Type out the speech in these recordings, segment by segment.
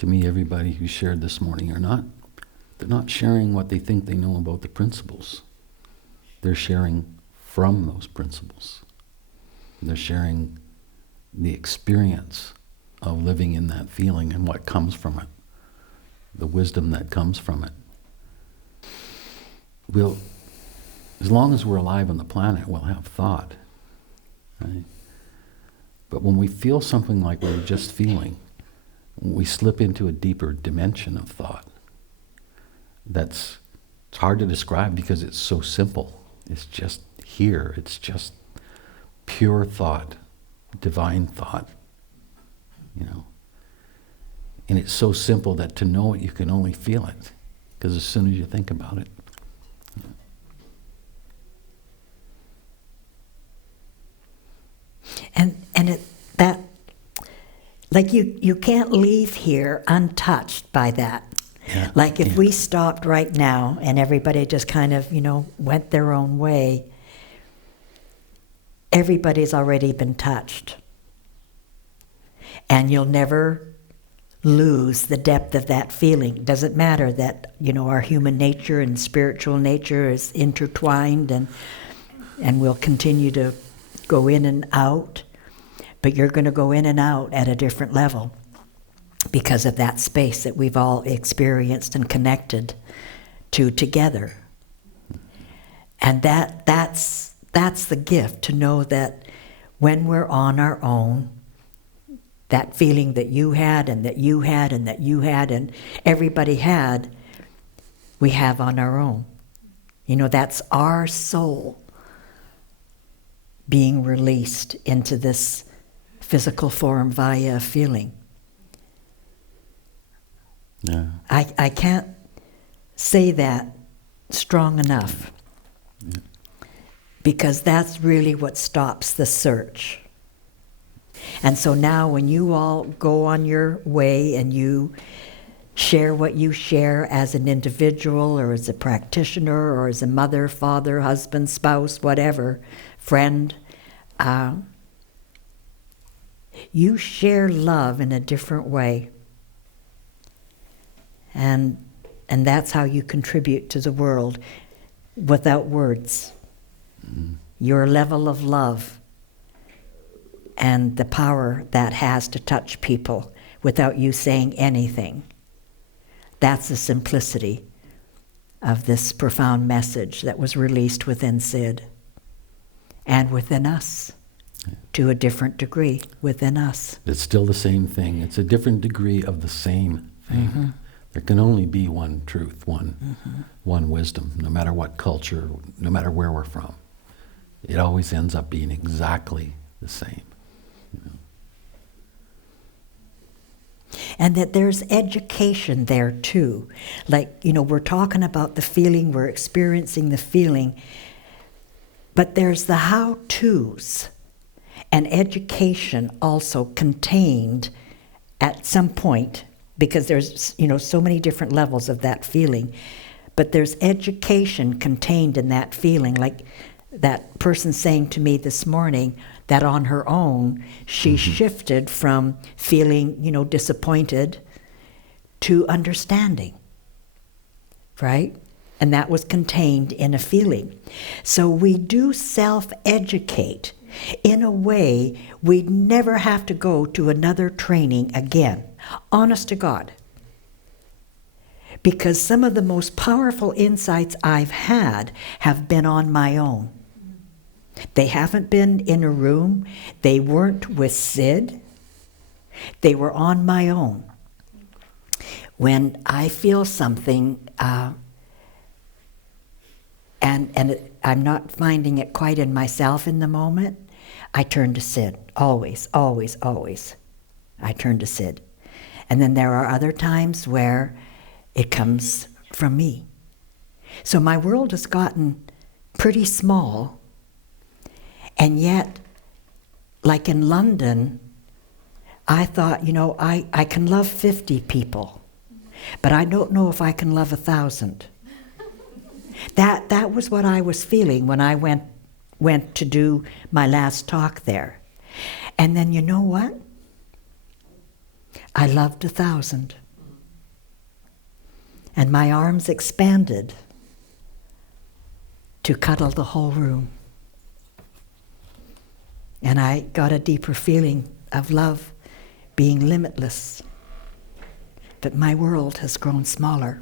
to me, everybody who shared this morning they're not sharing what they think they know about the principles. They're sharing from those principles. They're sharing the experience of living in that feeling and what comes from it, the wisdom that comes from it. As long as we're alive on the planet, we'll have thought, right? But when we feel something like we're just feeling, we slip into a deeper dimension of thought. It's hard to describe because it's so simple. It's just here. It's just pure thought, divine thought, And it's so simple that to know it, you can only feel it, because as soon as you think about it. You can't leave here untouched by that. Yeah. Like if we stopped right now and everybody just kind of, went their own way, everybody's already been touched. And you'll never lose the depth of that feeling. It doesn't matter that, our human nature and spiritual nature is intertwined and we'll continue to go in and out, but you're going to go in and out at a different level because of that space that we've all experienced and connected to together. And that's the gift, to know that when we're on our own, that feeling that you had and that you had and that you had and everybody had, we have on our own. That's our soul being released into this physical form via a feeling. Yeah. I can't say that strong enough, because that's really what stops the search. And so now when you all go on your way and you share what you share as an individual or as a practitioner or as a mother, father, husband, spouse, whatever, friend, you share love in a different way. And that's how you contribute to the world without words. Mm. Your level of love and the power that has to touch people without you saying anything. That's the simplicity of this profound message that was released within Sid and within us, to a different degree within us. It's still the same thing. It's a different degree of the same thing. Mm-hmm. There can only be one truth, one wisdom, no matter what culture, no matter where we're from. It always ends up being exactly the same. And that there's education there too. We're talking about the feeling, we're experiencing the feeling, but there's the how-tos and education also contained at some point, because there's, so many different levels of that feeling, but there's education contained in that feeling. Like that person saying to me this morning that on her own, she shifted from feeling, disappointed to understanding, right? And that was contained in a feeling. So we do self-educate in a way we'd never have to go to another training again. Honest to God. Because some of the most powerful insights I've had have been on my own. They haven't been in a room. They weren't with Sid. They were on my own. When I feel something, and I'm not finding it quite in myself in the moment, I turn to Sid. Always, always, always. I turn to Sid. And then there are other times where it comes from me. So my world has gotten pretty small, and yet, like in London, I thought, I can love 50 people, but I don't know if I can love 1,000. That was what I was feeling when I went to do my last talk there. And then you know what? I loved 1,000. And my arms expanded to cuddle the whole room. And I got a deeper feeling of love being limitless. But my world has grown smaller.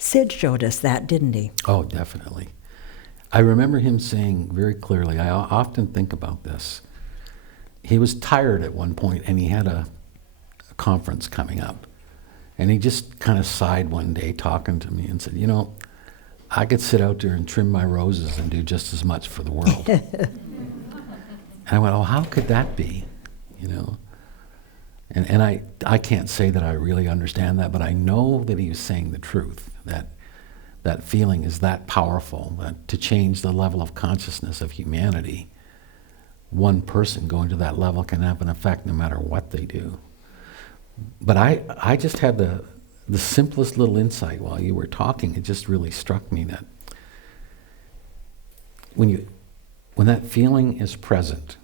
Sid showed us that, didn't he? Oh, definitely. I remember him saying very clearly, I often think about this. He was tired at one point and he had a conference coming up. And he just kind of sighed one day talking to me and said, you know, I could sit out there and trim my roses and do just as much for the world. And I went, oh, how could that be? You know? And I can't say that I really understand that, but I know that he was saying the truth, that feeling is that powerful, that to change the level of consciousness of humanity, one person going to that level can have an effect no matter what they do. But I just had the simplest little insight while you were talking. It just really struck me that when that feeling is present,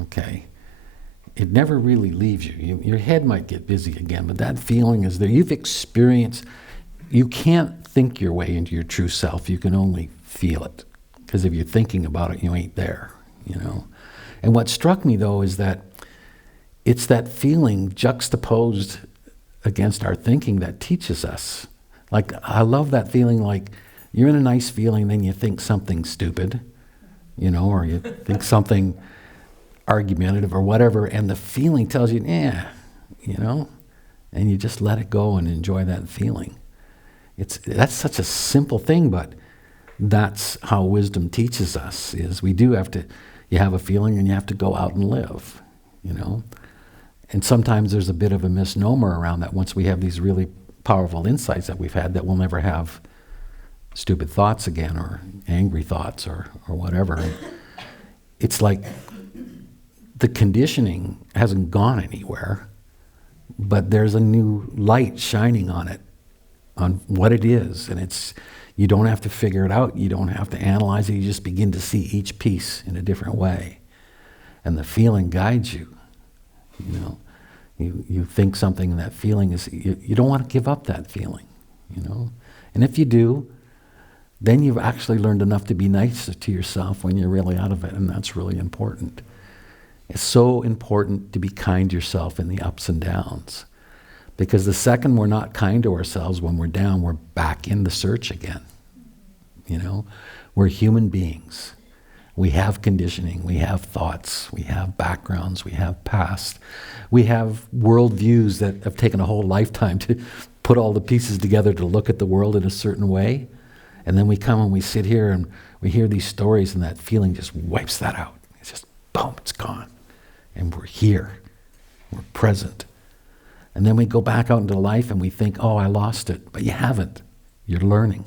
okay, it never really leaves you. Your head might get busy again, but that feeling is there. You've experienced, you can't think your way into your true self. You can only feel it. Because if you're thinking about it, you ain't there, you know. And what struck me, though, is that it's that feeling juxtaposed against our thinking that teaches us. Like, I love that feeling, like you're in a nice feeling, then you think something stupid, you know, or you think something argumentative or whatever, and the feeling tells you, yeah, you know, and you just let it go and enjoy that feeling. That's such a simple thing, but that's how wisdom teaches us, is we do have to, you have a feeling and you have to go out and live, you know. And sometimes there's a bit of a misnomer around that once we have these really powerful insights that we've had, that we'll never have stupid thoughts again or angry thoughts or whatever. And it's like the conditioning hasn't gone anywhere, but there's a new light shining on it, on what it is. And you don't have to figure it out. You don't have to analyze it. You just begin to see each piece in a different way. And the feeling guides you. You know, you think something and that feeling is, you don't want to give up that feeling, you know. And if you do, then you've actually learned enough to be nice to yourself when you're really out of it, and that's really important. It's so important to be kind to yourself in the ups and downs, because the second we're not kind to ourselves when we're down, we're back in the search again, you know. We're human beings. We have conditioning, we have thoughts, we have backgrounds, we have past. We have worldviews that have taken a whole lifetime to put all the pieces together to look at the world in a certain way. And then we come and we sit here and we hear these stories and that feeling just wipes that out. It's just, boom, it's gone. And we're here, we're present. And then we go back out into life and we think, oh, I lost it. But you haven't, you're learning.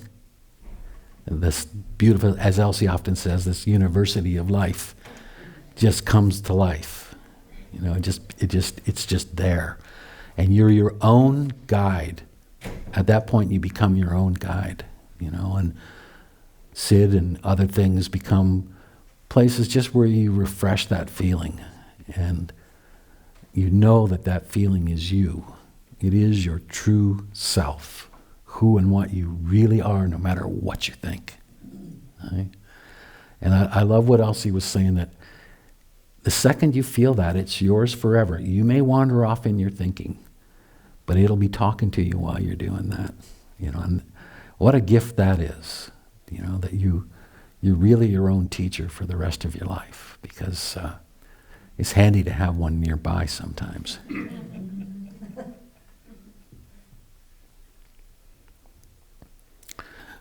This beautiful, as Elsie often says, this university of life just comes to life. You know, it's just there. And you're your own guide. At that point, you become your own guide, you know, and Sid and other things become places just where you refresh that feeling. And you know that feeling is you. It is your true self. Who and what you really are, no matter what you think. Right? And I love what Elsie was saying, that the second you feel that, it's yours forever. You may wander off in your thinking, but it'll be talking to you while you're doing that. You know, and what a gift that is. You know, that you're really your own teacher for the rest of your life, because it's handy to have one nearby sometimes.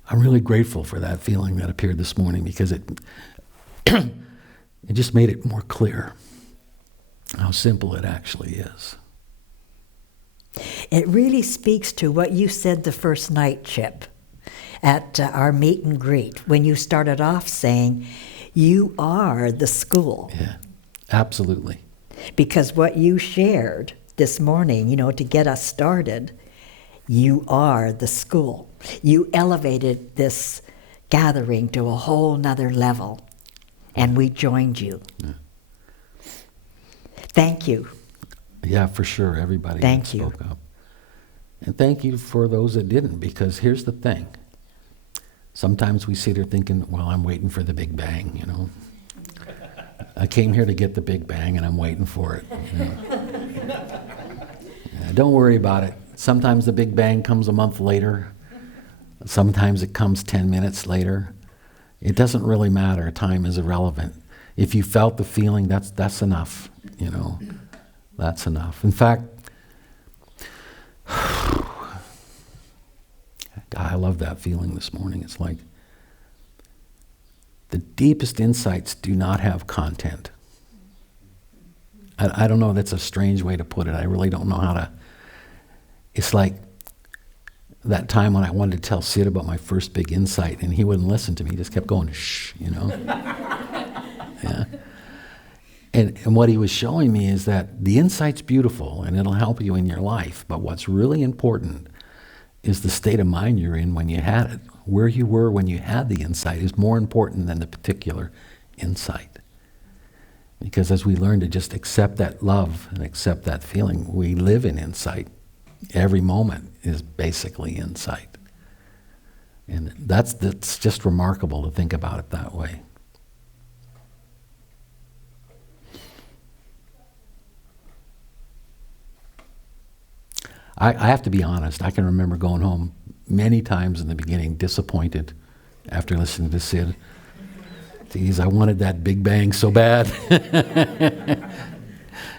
I'm really grateful for that feeling that appeared this morning, because it just made it more clear how simple it actually is. It really speaks to what you said the first night, Chip, at our meet and greet, when you started off saying, you are the school. Yeah, absolutely. Because what you shared this morning, you know, to get us started, you are the school. You elevated this gathering to a whole nother level, and we joined you. Yeah. Thank you. Yeah, for sure. Everybody Thank that you. spoke up. And thank you for those that didn't, because here's the thing. Sometimes we sit here thinking, well, I'm waiting for the big bang, you know. I came here to get the big bang and I'm waiting for it. You know? Yeah, don't worry about it. Sometimes the big bang comes a month later. Sometimes it comes 10 minutes later. It doesn't really matter. Time is irrelevant. If you felt the feeling, that's enough, you know. That's enough. In fact, God, I love that feeling this morning. It's like the deepest insights do not have content. I don't know, that's a strange way to put it. I really don't know how to. It's like that time when I wanted to tell Sid about my first big insight and he wouldn't listen to me. He just kept going, shh, you know. Yeah. And what he was showing me is that the insight's beautiful and it'll help you in your life, but what's really important is the state of mind you're in when you had it. Where you were when you had the insight is more important than the particular insight. Because as we learn to just accept that love and accept that feeling, we live in insight. Every moment is basically insight. And that's just remarkable to think about it that way. I have to be honest, I can remember going home many times in the beginning disappointed after listening to Sid. Geez, I wanted that big bang so bad.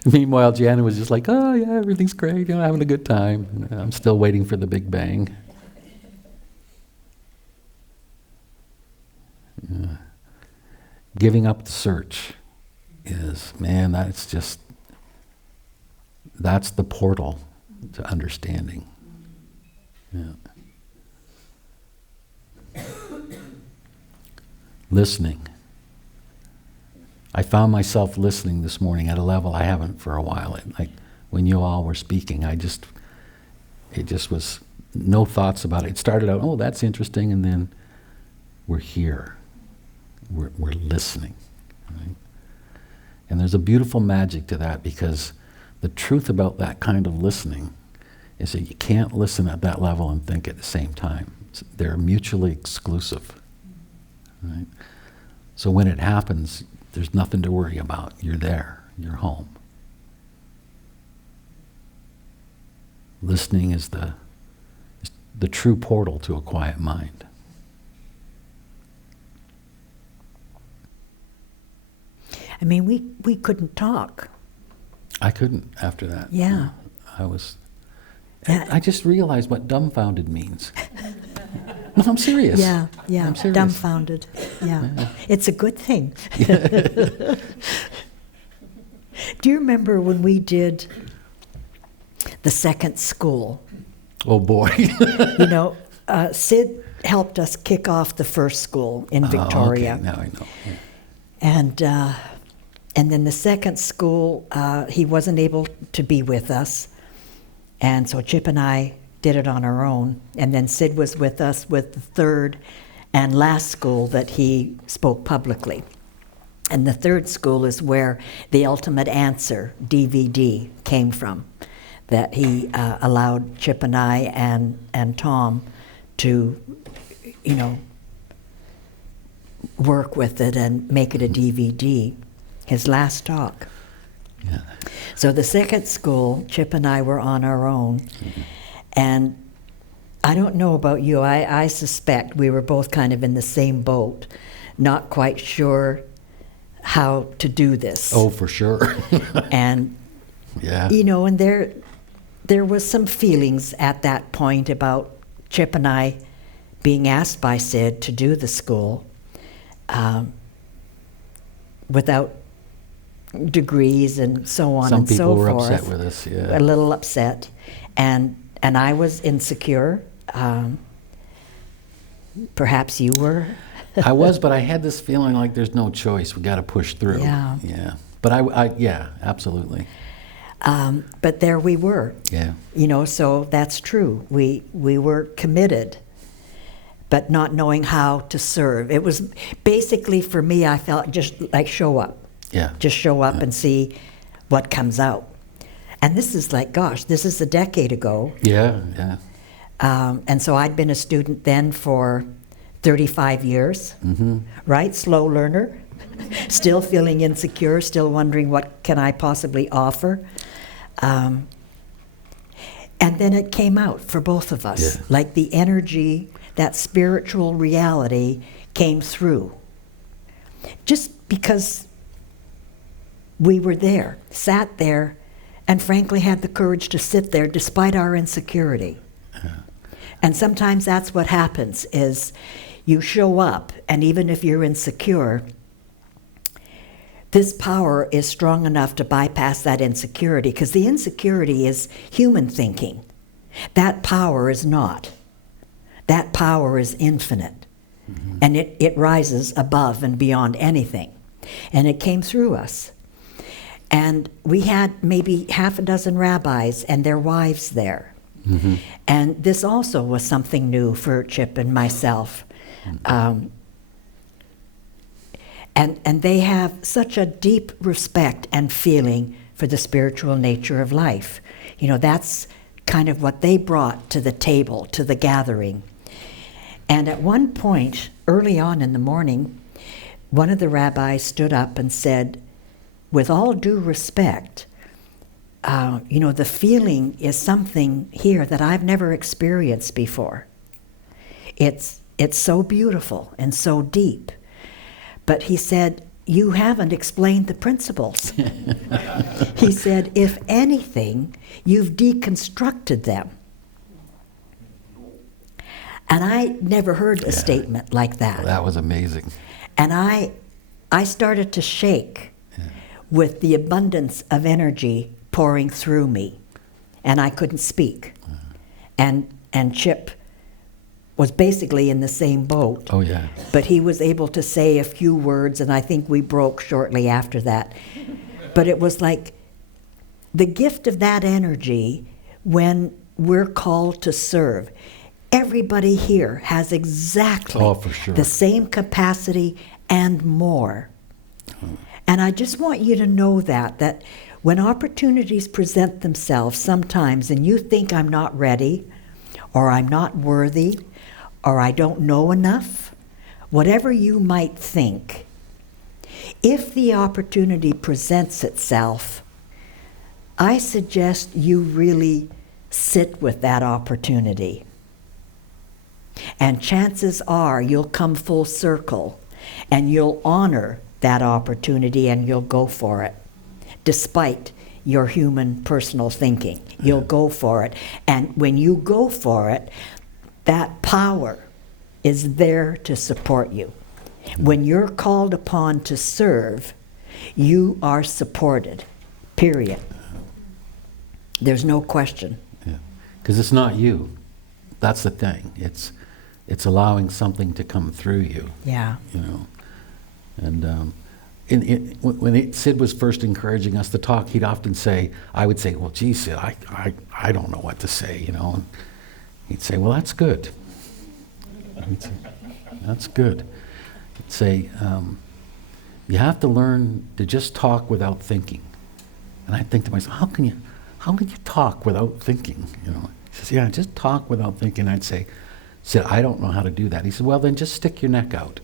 Meanwhile, Janet was just like, oh yeah, everything's great, you know, having a good time. And I'm still waiting for the big bang. Yeah. Giving up the search is, man, that's the portal to understanding. Yeah. Listening. I found myself listening this morning at a level I haven't for a while. Like when you all were speaking, it just was no thoughts about it. It started out, oh, that's interesting, and then we're here. We're listening. Right? And there's a beautiful magic to that, because the truth about that kind of listening is that you can't listen at that level and think at the same time. They're mutually exclusive. Right? So when it happens, there's nothing to worry about. You're there. You're home. Listening is the true portal to a quiet mind. I mean, we couldn't talk. I couldn't after that. Yeah. I just realized what dumbfounded means. No, I'm serious. Yeah, I'm serious. dumbfounded. Yeah. It's a good thing. Do you remember when we did the second school? Oh boy. You know, Sid helped us kick off the first school in Victoria. Okay. Now I know. Yeah. And then the second school, he wasn't able to be with us. And so Chip and I did it on our own. And then Sid was with us with the third and last school that he spoke publicly. And the third school is where the Ultimate Answer DVD came from, that he allowed Chip and I and Tom to, you know, work with it and make it a DVD. His last talk. Yeah. So the second school, Chip and I were on our own. Mm-hmm. And I don't know about you, I suspect we were both kind of in the same boat, not quite sure how to do this. Oh, for sure. And, yeah. you know, and there was some feelings at that point about Chip and I being asked by Sid to do the school without degrees and so on and so forth. Some people were upset with us, yeah. A little upset. And I was insecure. Perhaps you were. I was, but I had this feeling like there's no choice. We got to push through. Yeah. Yeah. But yeah, absolutely. But there we were. Yeah. You know, so that's true. We were committed but not knowing how to serve. It was basically, for me, I felt just like show up. Yeah. Just show up and see what comes out. And this is like, gosh, this is a decade ago. Yeah, yeah. And so I'd been a student then for 35 years, right? Slow learner, still feeling insecure, still wondering what can I possibly offer. And then it came out for both of us. Yeah. Like the energy, that spiritual reality came through. Just because we were there, sat there, and frankly had the courage to sit there despite our insecurity. And sometimes that's what happens, is you show up, and even if you're insecure, this power is strong enough to bypass that insecurity, because the insecurity is human thinking. That power is not. That power is infinite. And it rises above and beyond anything. And it came through us. And we had maybe half a dozen rabbis and their wives there. And this also was something new for Chip and myself. And they have such a deep respect and feeling for the spiritual nature of life. You know, that's kind of what they brought to the table, to the gathering. And at one point, early on in the morning, one of the rabbis stood up and said, with all due respect, you know, the feeling is something here that I've never experienced before. It's so beautiful and so deep. But he said, you haven't explained the principles. He said, if anything, you've deconstructed them. And I never heard a statement like that. That was amazing. And I started to shake with the abundance of energy pouring through me, and I couldn't speak. And Chip was basically in the same boat. Oh, yeah. But he was able to say a few words, and I think we broke shortly after that. But it was like the gift of that energy when we're called to serve. Everybody here has exactly for sure. the same capacity and more. And I just want you to know that when opportunities present themselves sometimes and you think I'm not ready, or I'm not worthy, or I don't know enough, whatever you might think, if the opportunity presents itself, I suggest you really sit with that opportunity. And chances are you'll come full circle and you'll honor that opportunity and you'll go for it, despite your human personal thinking. You'll go for it. And when you go for it, that power is there to support you. When you're called upon to serve, you are supported, period. There's no question. Yeah, because it's not you. That's the thing. It's allowing something to come through you. Yeah. You know, and when Sid was first encouraging us to talk, he'd often say, I would say, well, gee, Sid, I don't know what to say, you know. And he'd say, well, that's good. He'd say, that's good. He'd say, you have to learn to just talk without thinking. And I'd think to myself, how can you talk without thinking? You know. He says, yeah, just talk without thinking. I'd say, Sid, I don't know how to do that. He said, well, then just stick your neck out.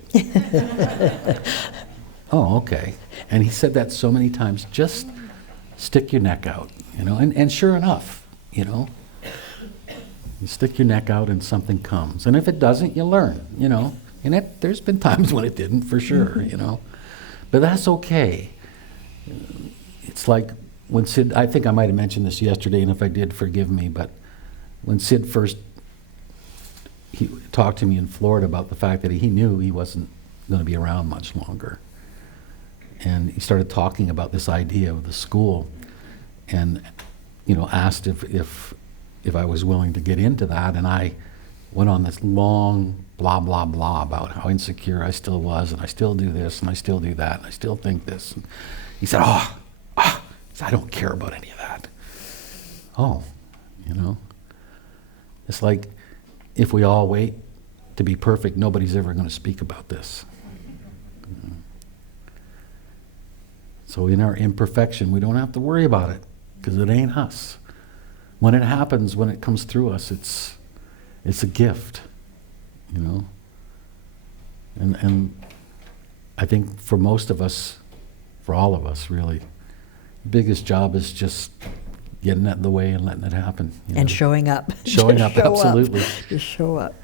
Oh, okay. And he said that so many times, just stick your neck out, you know. And sure enough, you know, you stick your neck out and something comes. And if it doesn't, you learn, you know. And there's been times when it didn't, for sure, you know. But that's okay. It's like when Sid, I think I might have mentioned this yesterday, and if I did, forgive me, but when Sid first he talked to me in Florida about the fact that he knew he wasn't going to be around much longer. And he started talking about this idea of the school, and you know, asked if I was willing to get into that, and I went on this long blah blah blah about how insecure I still was, and I still do this, and I still do that, and I still think this. And he said, I don't care about any of that. Oh, you know, it's like if we all wait to be perfect, nobody's ever going to speak about this. So in our imperfection, we don't have to worry about it, because it ain't us. When it happens, when it comes through us, it's a gift, you know. And I think for most of us, for all of us really, the biggest job is just getting out of the way and letting it happen. You And know? showing up. Showing Just up, absolutely. Just show up.